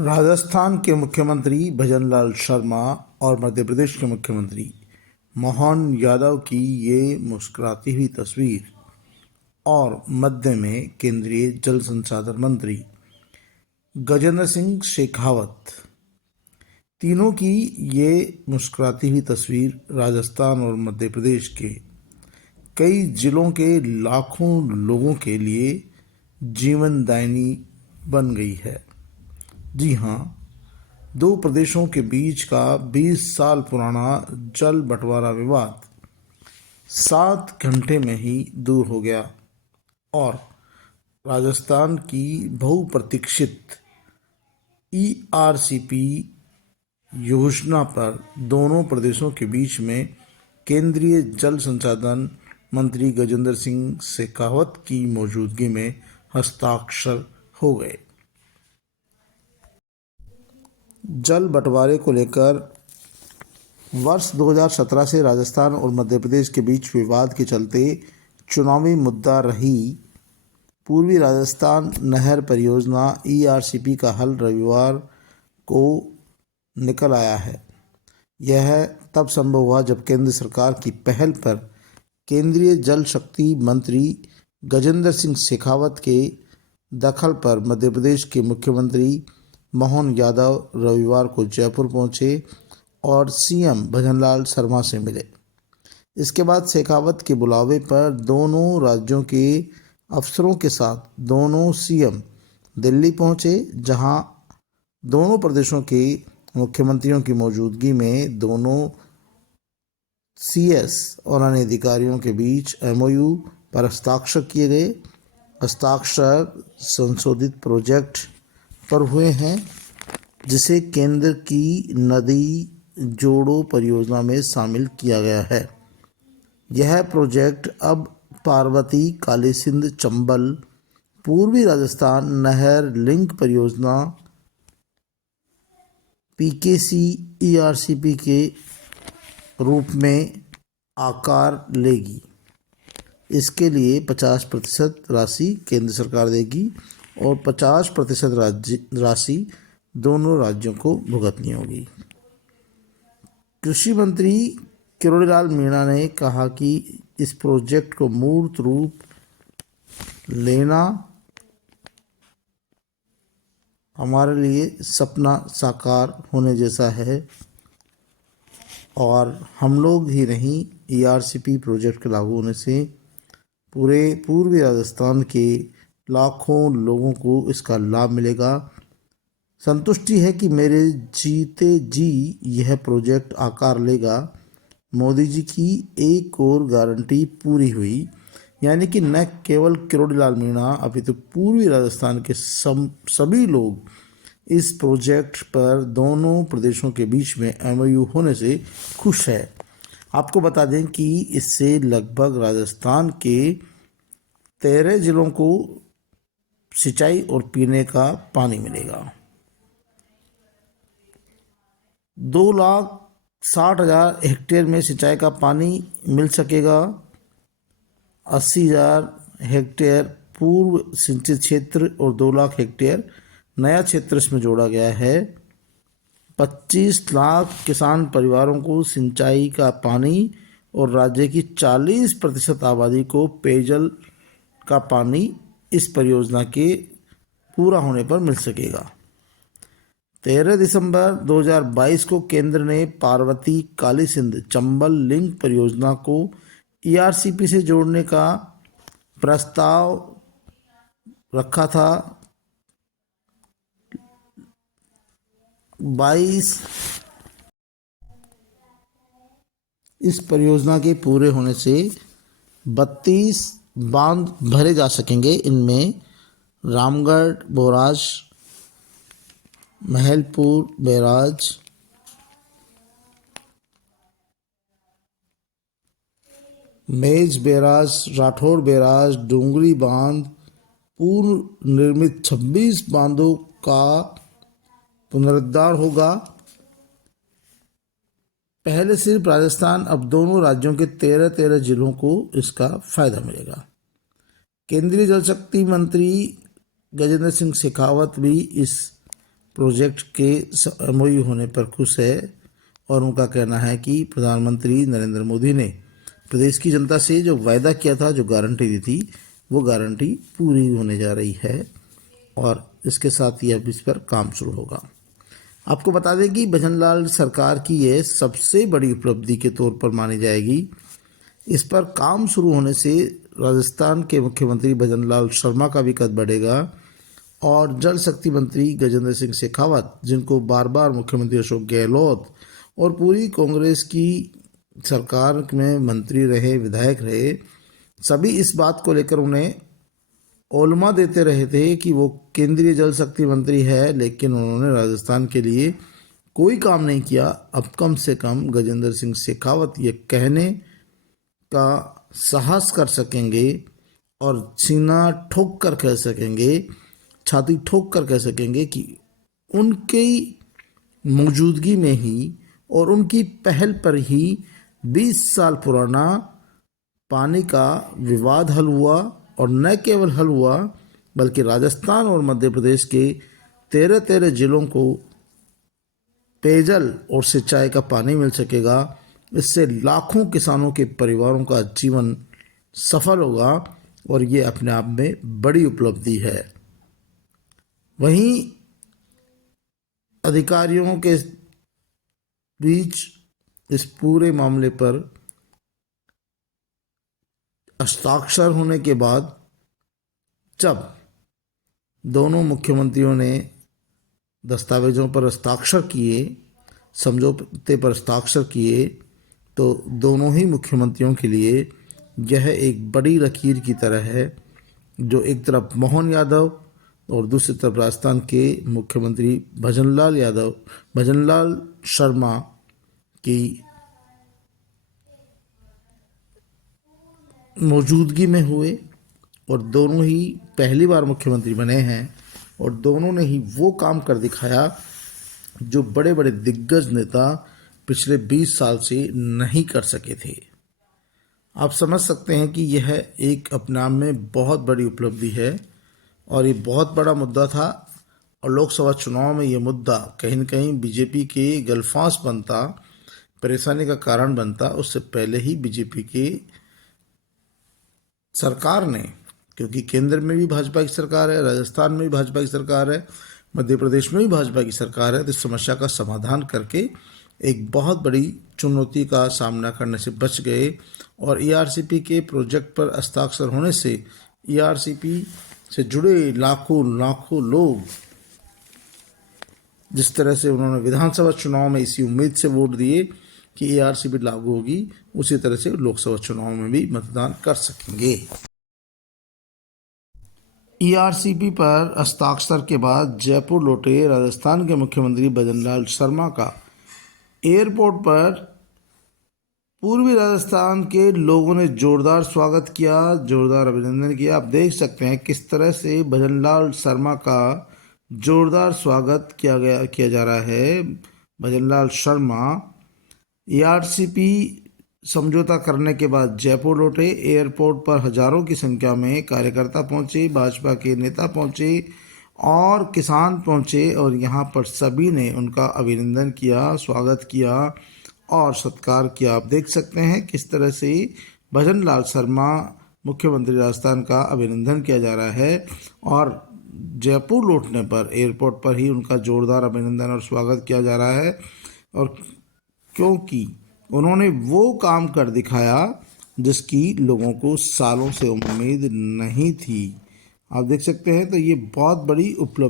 राजस्थान के मुख्यमंत्री भजनलाल शर्मा और मध्य प्रदेश के मुख्यमंत्री मोहन यादव की ये मुस्कुराती हुई तस्वीर और मध्य में केंद्रीय जल संसाधन मंत्री गजेंद्र सिंह शेखावत, तीनों की ये मुस्कुराती हुई तस्वीर राजस्थान और मध्य प्रदेश के कई जिलों के लाखों लोगों के लिए जीवनदायिनी बन गई है। जी हाँ, दो प्रदेशों के बीच का 20 साल पुराना जल बंटवारा विवाद 7 घंटे में ही दूर हो गया और राजस्थान की बहुप्रतीक्षित ERCP योजना पर दोनों प्रदेशों के बीच में केंद्रीय जल संसाधन मंत्री गजेंद्र सिंह शेखावत की मौजूदगी में हस्ताक्षर हो गए। जल बंटवारे को लेकर वर्ष 2017 से राजस्थान और मध्य प्रदेश के बीच विवाद के चलते चुनावी मुद्दा रही पूर्वी राजस्थान नहर परियोजना ERCP का हल रविवार को निकल आया है। यह तब संभव हुआ जब केंद्र सरकार की पहल पर केंद्रीय जल शक्ति मंत्री गजेंद्र सिंह शेखावत के दखल पर मध्य प्रदेश के मुख्यमंत्री मोहन यादव रविवार को जयपुर पहुंचे और CM भजनलाल शर्मा से मिले। इसके बाद शेखावत के बुलावे पर दोनों राज्यों के अफसरों के साथ दोनों CM दिल्ली पहुंचे, जहां दोनों प्रदेशों के मुख्यमंत्रियों की मौजूदगी में दोनों CS और अन्य अधिकारियों के बीच MOU पर हस्ताक्षर किए गए। हस्ताक्षर संशोधित प्रोजेक्ट पर हुए हैं, जिसे केंद्र की नदी जोड़ो परियोजना में शामिल किया गया है। यह प्रोजेक्ट अब पार्वती कालीसिंध चंबल पूर्वी राजस्थान नहर लिंक परियोजना PKC ERCP के रूप में आकार लेगी। इसके लिए 50% राशि केंद्र सरकार देगी और 50% राशि दोनों राज्यों को भुगतनी होगी। कृषि मंत्री किरोड़ीलाल मीणा ने कहा कि इस प्रोजेक्ट को मूर्त रूप लेना हमारे लिए सपना साकार होने जैसा है और हम लोग ही नहीं, ERCP प्रोजेक्ट के लागू होने से पूरे पूर्वी राजस्थान के लाखों लोगों को इसका लाभ मिलेगा। संतुष्टि है कि मेरे जीते जी यह प्रोजेक्ट आकार लेगा। मोदी जी की एक और गारंटी पूरी हुई, यानी कि न केवल किरोड़ीलाल मीणा अपितु पूर्वी राजस्थान के सभी लोग इस प्रोजेक्ट पर दोनों प्रदेशों के बीच में MOU होने से खुश है। आपको बता दें कि इससे लगभग राजस्थान के 13 जिलों को सिंचाई और पीने का पानी मिलेगा। 2,60,000 हेक्टेयर में सिंचाई का पानी मिल सकेगा। 80,000 हेक्टेयर पूर्व सिंचित क्षेत्र और 2 लाख हेक्टेयर नया क्षेत्र इसमें जोड़ा गया है। 25 लाख किसान परिवारों को सिंचाई का पानी और राज्य की 40% आबादी को पेयजल का पानी इस परियोजना के पूरा होने पर मिल सकेगा। 13 दिसंबर 2022 को केंद्र ने पार्वती कालीसिंध चंबल लिंक परियोजना को ERCP से जोड़ने का प्रस्ताव रखा था। 22 इस परियोजना के पूरे होने से 32 बांध भरे जा सकेंगे। इनमें रामगढ़ बैराज, महलपुर बैराज, मेज बैराज, राठौड़ बैराज, डूंगरी बांध, पूर्व निर्मित 26 बांधों का पुनरुद्धार होगा। पहले सिर्फ राजस्थान, अब दोनों राज्यों के 13 जिलों को इसका फायदा मिलेगा। केंद्रीय जल शक्ति मंत्री गजेंद्र सिंह शेखावत भी इस प्रोजेक्ट के एमओयू होने पर खुश है और उनका कहना है कि प्रधानमंत्री नरेंद्र मोदी ने प्रदेश की जनता से जो वायदा किया था, जो गारंटी दी थी, वो गारंटी पूरी होने जा रही है और इसके साथ ही अब इस पर काम शुरू होगा। आपको बता दें कि भजनलाल सरकार की ये सबसे बड़ी उपलब्धि के तौर पर मानी जाएगी। इस पर काम शुरू होने से राजस्थान के मुख्यमंत्री भजनलाल शर्मा का भी कद बढ़ेगा और जल शक्ति मंत्री गजेंद्र सिंह शेखावत, जिनको बार बार मुख्यमंत्री अशोक गहलोत और पूरी कांग्रेस की सरकार में मंत्री रहे, विधायक रहे, सभी इस बात को लेकर उन्हें ओलमा देते रहे थे कि वो केंद्रीय जल शक्ति मंत्री है, लेकिन उन्होंने राजस्थान के लिए कोई काम नहीं किया। अब कम से कम गजेंद्र सिंह शेखावत ये कहने का साहस कर सकेंगे और सीना ठोक कर कह सकेंगे, छाती ठोक कर कह सकेंगे कि उनकी मौजूदगी में ही और उनकी पहल पर ही 20 साल पुराना पानी का विवाद हल हुआ और न केवल हल हुआ बल्कि राजस्थान और मध्य प्रदेश के 13 जिलों को पेयजल और सिंचाई का पानी मिल सकेगा। इससे लाखों किसानों के परिवारों का जीवन सफल होगा और ये अपने आप में बड़ी उपलब्धि है। वहीं अधिकारियों के बीच इस पूरे मामले पर हस्ताक्षर होने के बाद जब दोनों मुख्यमंत्रियों ने दस्तावेजों पर हस्ताक्षर किए, समझौते पर हस्ताक्षर किए, तो दोनों ही मुख्यमंत्रियों के लिए यह एक बड़ी लकीर की तरह है, जो एक तरफ मोहन यादव और दूसरी तरफ राजस्थान के मुख्यमंत्री भजनलाल शर्मा की मौजूदगी में हुए और दोनों ही पहली बार मुख्यमंत्री बने हैं और दोनों ने ही वो काम कर दिखाया जो बड़े बड़े दिग्गज नेता पिछले 20 साल से नहीं कर सके थे। आप समझ सकते हैं कि यह एक अपने आप में बहुत बड़ी उपलब्धि है और ये बहुत बड़ा मुद्दा था और लोकसभा चुनाव में ये मुद्दा कहीं न कहीं बीजेपी के गलफांस बनता, परेशानी का कारण बनता। उससे पहले ही बीजेपी के सरकार ने, क्योंकि केंद्र में भी भाजपा की सरकार है, राजस्थान में भी भाजपा की सरकार है, मध्य प्रदेश में भी भाजपा की सरकार है, तो इस समस्या का समाधान करके एक बहुत बड़ी चुनौती का सामना करने से बच गए और ईआरसीपी के प्रोजेक्ट पर हस्ताक्षर होने से ईआरसीपी से जुड़े लाखों लोग, जिस तरह से उन्होंने विधानसभा चुनाव में इसी उम्मीद से वोट दिए कि ईआरसीपी लागू होगी, उसी तरह से लोकसभा चुनाव में भी मतदान कर सकेंगे। ईआरसीपी पर हस्ताक्षर के बाद जयपुर लौटे राजस्थान के मुख्यमंत्री भजनलाल शर्मा का एयरपोर्ट पर पूर्वी राजस्थान के लोगों ने जोरदार स्वागत किया, जोरदार अभिनंदन किया। आप देख सकते हैं किस तरह से भजनलाल शर्मा का जोरदार स्वागत किया जा रहा है। भजनलाल शर्मा ईआरसीपी समझौता करने के बाद जयपुर लौटे। एयरपोर्ट पर हजारों की संख्या में कार्यकर्ता पहुंचे, भाजपा के नेता पहुंचे और किसान पहुंचे और यहां पर सभी ने उनका अभिनंदन किया, स्वागत किया और सत्कार किया। आप देख सकते हैं किस तरह से भजनलाल शर्मा मुख्यमंत्री राजस्थान का अभिनंदन किया जा रहा है और जयपुर लौटने पर एयरपोर्ट पर ही उनका जोरदार अभिनंदन और स्वागत किया जा रहा है। और क्योंकि उन्होंने वो काम कर दिखाया जिसकी लोगों को सालों से उम्मीद नहीं थी। आप देख सकते हैं, तो ये बहुत बड़ी उपलब्धि